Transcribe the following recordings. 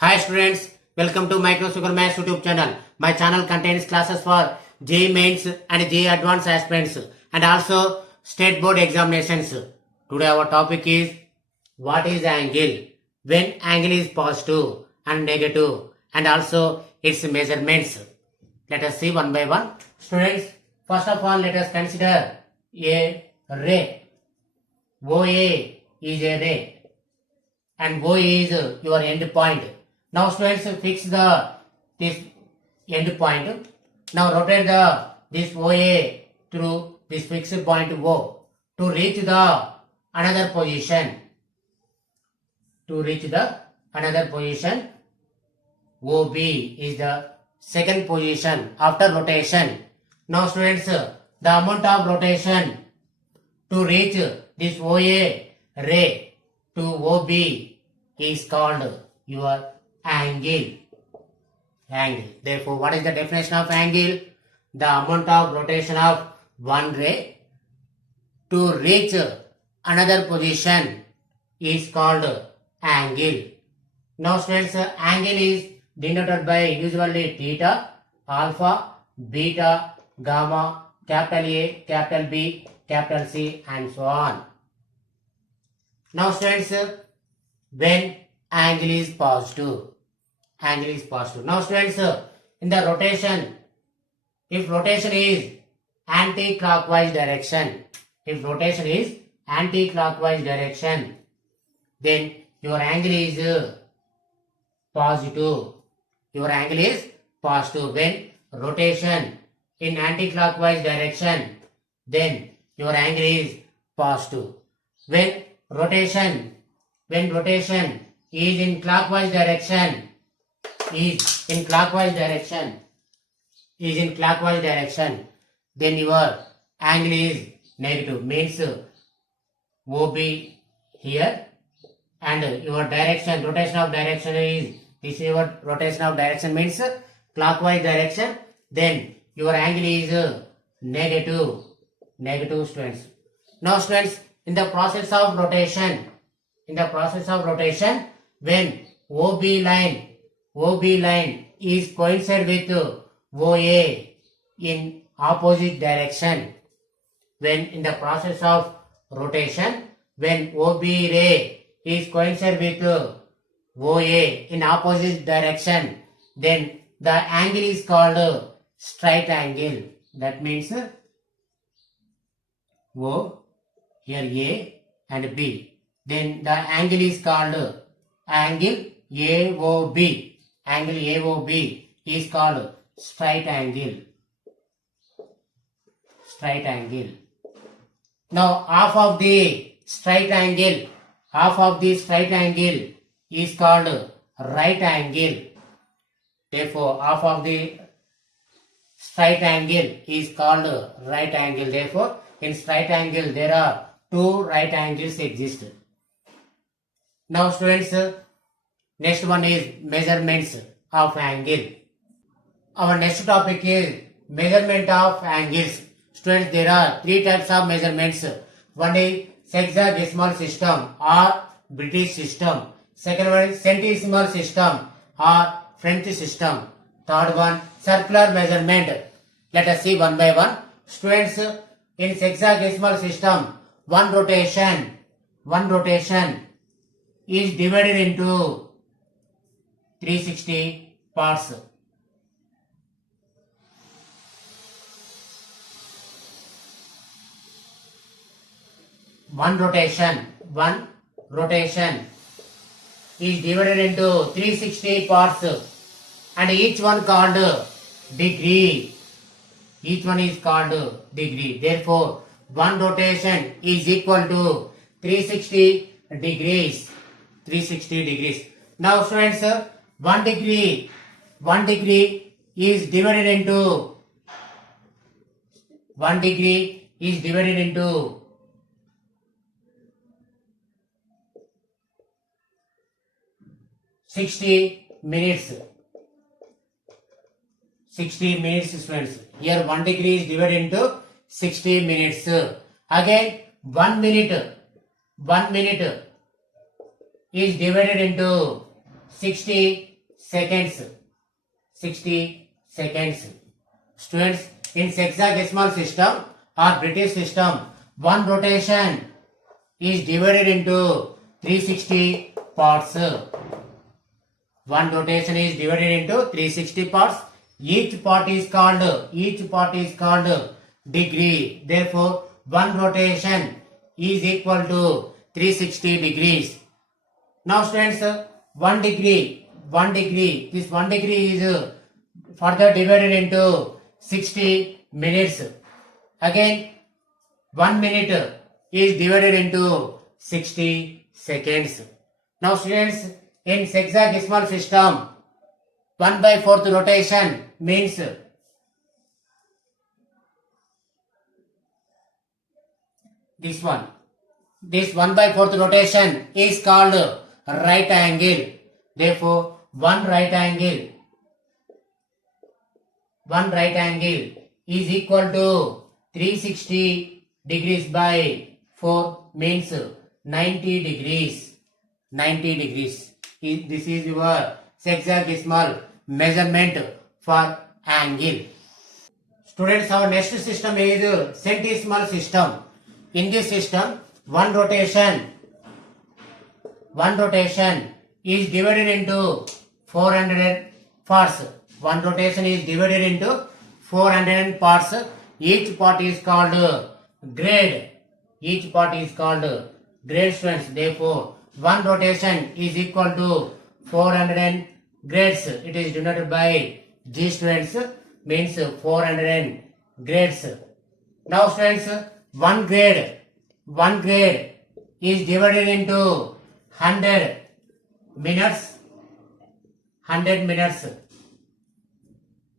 Hi students, welcome to Micro Sugar Maths YouTube channel. My channel contains classes for JEE Mains and JEE Advanced aspirants and also state board examinations. Today our topic is what is angle, when angle is positive and negative, and also its measurements. Let us see one by one. Students, first of all let us consider a ray. OA is a ray and O is your end point. Now students, fix this end point. Now rotate this OA through this fixed point O to reach the another position. OB is the second position after rotation. Now students, the amount of rotation to reach this OA ray to OB is called your angle. Therefore, what is the definition of angle? The amount of rotation of one ray to reach another position is called angle. Now students, angle is denoted by usually theta, alpha, beta, gamma, capital A, capital B, capital C and so on. Now students, when angle is positive. Now students, in the rotation, if rotation is anti-clockwise direction, then your angle is positive. When rotation in anti-clockwise direction, then your angle is positive. When rotation is in clockwise direction, then your angle is negative. Means OB here and your direction, rotation of direction is, this is your rotation of direction means clockwise direction, then your angle is negative students. Now students, in the process of rotation, when OB line is coincide with OA in opposite direction, when OB ray is coincide with OA in opposite direction, then the angle is called straight angle. That means O, here A and B. Then the angle is called angle AOB. Angle AOB is called straight angle. Now half of the straight angle is called right angle. Therefore, half of the straight angle is called right angle. Therefore, in straight angle there are two right angles exist. Now students, next one is measurements of angle. Our next topic is measurement of angles. Students, there are three types of measurements. One is sexagesimal system or British system. Second one is centesimal system or French system. Third one, circular measurement. Let us see one by one. Students, in sexagesimal system, one rotation is divided into 360 parts. One rotation is divided into 360 parts and each one called degree. Therefore, one rotation is equal to 360 degrees. Now students, 1 degree is divided into 60 minutes. 60 minutes students. Here 1 degree is divided into 60 minutes. Again 1 minute is divided into 60 seconds. 60 seconds. Students, in hexadecimal system or British system, one rotation is divided into 360 parts. One rotation is divided into 360 parts. Each part is called degree. Therefore, one rotation is equal to 360 degrees. Now students, 1 degree, this 1 degree is further divided into 60 minutes. Again, 1 minute is divided into 60 seconds. Now students, in hexadecimal system, 1 by 4th rotation means this one. This 1 by 4th rotation is called right angle. Therefore, one right angle is equal to 360 degrees by 4 means 90 degrees. 90 degrees. This is your hexadecimal measurement for angle. Students, our next system is centesimal system. In this system, one rotation is divided into 400 parts. One rotation is divided into 400 parts. Each part is called grade. Students. Therefore, one rotation is equal to 400 grades. It is denoted by G, students, means 400 grades. Now students, one grade is divided into 100 minutes.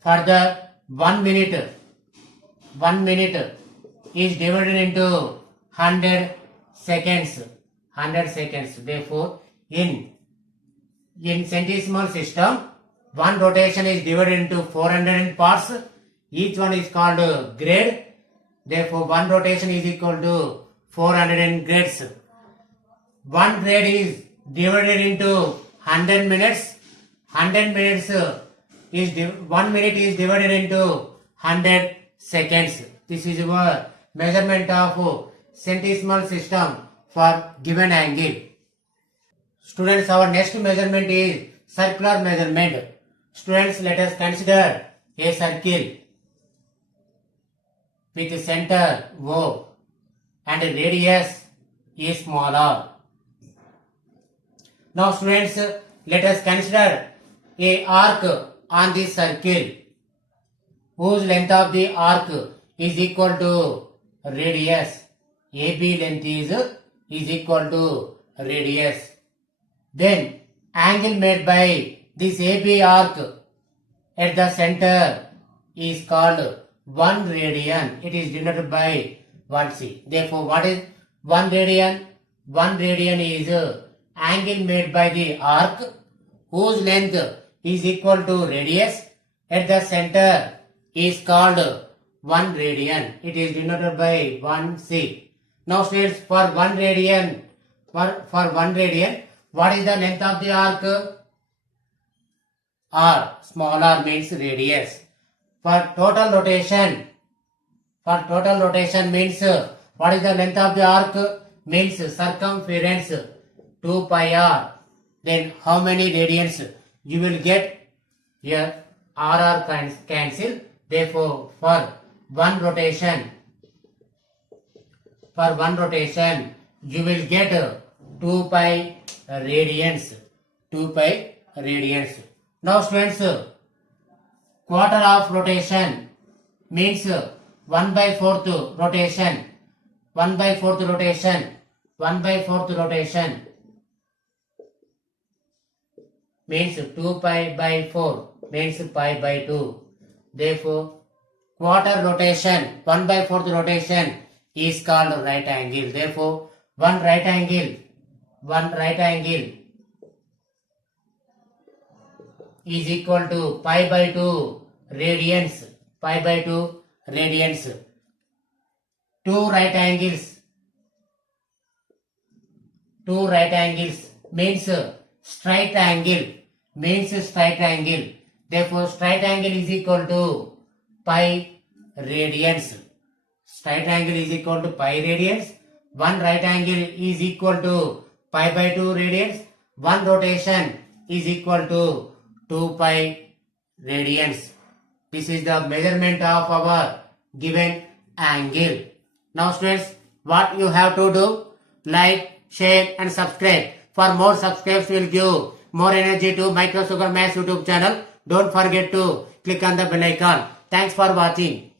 Further, 1 minute is divided into 100 seconds. Therefore, in centesimal system, one rotation is divided into 400 parts. Each one is called grade. Therefore, one rotation is equal to 400 grades. One grade is divided into 100 minutes. 100 minutes is 1 minute is divided into 100 seconds. This is your measurement of centesimal system for given angle. Students, our next measurement is circular measurement. Students, let us consider a circle with a center O and a radius is smaller. Now students, let us consider a arc on this circle whose length of the arc is equal to radius. AB length is equal to radius. Then angle made by this AB arc at the center is called 1 radian. It is denoted by 1c. Therefore, what is 1 radian? 1 radian is angle made by the arc whose length is equal to radius at the center is called 1 radian. It is denoted by 1c. Now students, for 1 radian, what is the length of the arc? R, small r means radius. For total rotation means what is the length of the arc? Means circumference 2 pi r. Then how many radians you will get? Here r cancel. Therefore, for one rotation you will get 2 pi radians. Now students, quarter of rotation means 1 by 4th rotation. 1 by 4th rotation means 2 pi by 4 means pi by 2. Therefore, quarter rotation, 1 by 4th rotation is called right angle. Therefore, one right angle is equal to pi by 2 radians. Two right angles means straight angle. means straight angle. Therefore, straight angle is equal to pi radians. Straight angle is equal to pi radians. One right angle is equal to pi by 2 radians. One rotation is equal to 2 pi radians. This is the measurement of our given angle. Now students, what you have to do? Like, share and subscribe. For more subscribes will give more energy to Micro Sugar Maths YouTube channel. Don't forget to click on the bell icon. Thanks for watching.